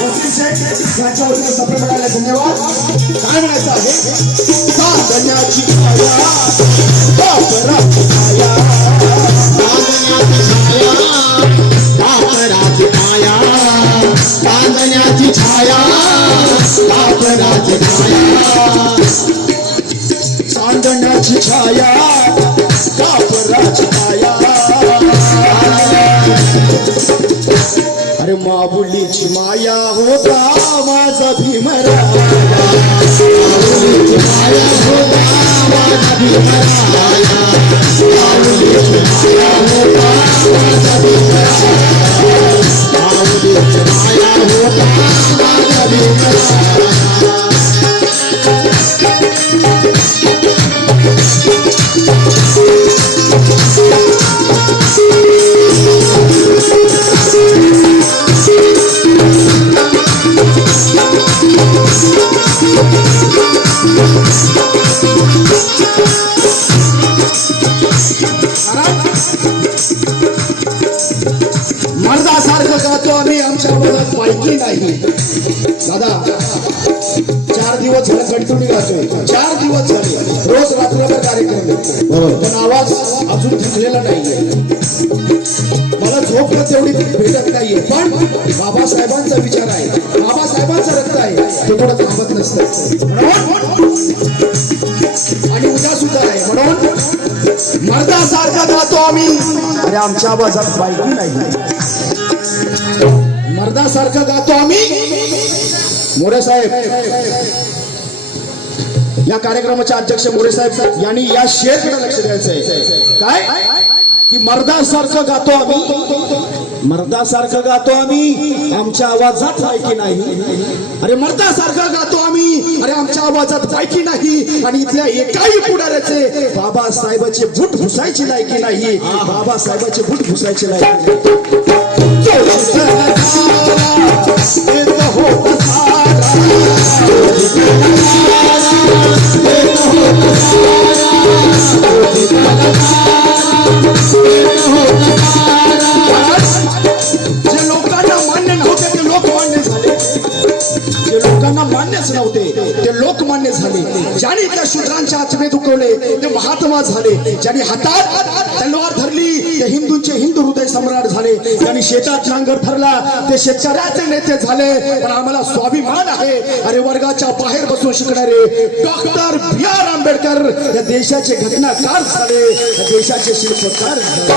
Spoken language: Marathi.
यांच्या वतीने सप्रेम मिळाले धन्यवाद. काय म्हणायचं आहे? चांदण्याची छाया कापराची छाया कापराची छाया चांदण्याची छाया कापराची छाया चांदण्याची छाया कापराची छाया. अरे माऊलीची माया होता माझा भीमराया माऊलीची माया होता माझा भीमराया माऊलीची माया होता माझा भीमराया माऊलीची माया होता माझा भीमराया. मर्दासारखं गातो आम्ही आमच्या मनात पाहिजे नाही. दादा 4 दिवस झाले कंटिन्यू गातोय. 4 दिवस झाले रोज रात्रभर कार्यक्रम बरोबर, पण आवाज अजून थकलेला नाहीये. मला झोप तेवढी भेटत नाहीये, पण बाबासाहेबांचा विचार आहे, बाबासाहेबांचं रक्त आहे, ते थोडं थांबत नसतं आणि उद्या सुद्धा आहे. म्हणून मर्दासारखा गातो आम्ही. अरे आमच्या आवाजात पाहिजे नाही. मर्दासारखं गातो आम्ही. मोरे साहेब या कार्यक्रमाचे अध्यक्ष मोरे साहेब यांनी या शेअरकडे लक्ष द्यायचं आहे. काय की मर्दासारखं गातो आम्ही, मर्दासारखं गातो आम्ही, आमच्या आवाजात लायकी नाही. अरे मर्दासारखं गातो आम्ही, अरे आमच्या आवाजात लायकी नाही. आणि इथल्या एकाही पुढाऱ्याचे बाबासाहेबाचे बूट घुसायची लायकी नाही. बाबासाहेबाचे बूट घुसायची लायकी नाही. जे लोकांना मान्य नव्हते ते लोकमान्य झाले. जे लोकांना मान्यच नव्हते ते लोकमान्य झाले. ज्यांनी त्या शूद्रांच्या आचमे दुखवले ते महात्मा झाले. ज्यांनी हातात तलवार धरली ते हिंदूंचे हिंदू हृदय सम्राट झाले. ज्यांनी शेतात नांगर धरला ते शेतकऱ्याचे नेते झाले. पण आम्हाला स्वाभिमान आहे. अरे वर्गाच्या बाहेर बसून शिकणारे डॉक्टर B.R. आंबेडकर या देशाचे घटनाकार झाले, या देशाचे शिल्पकार झाले.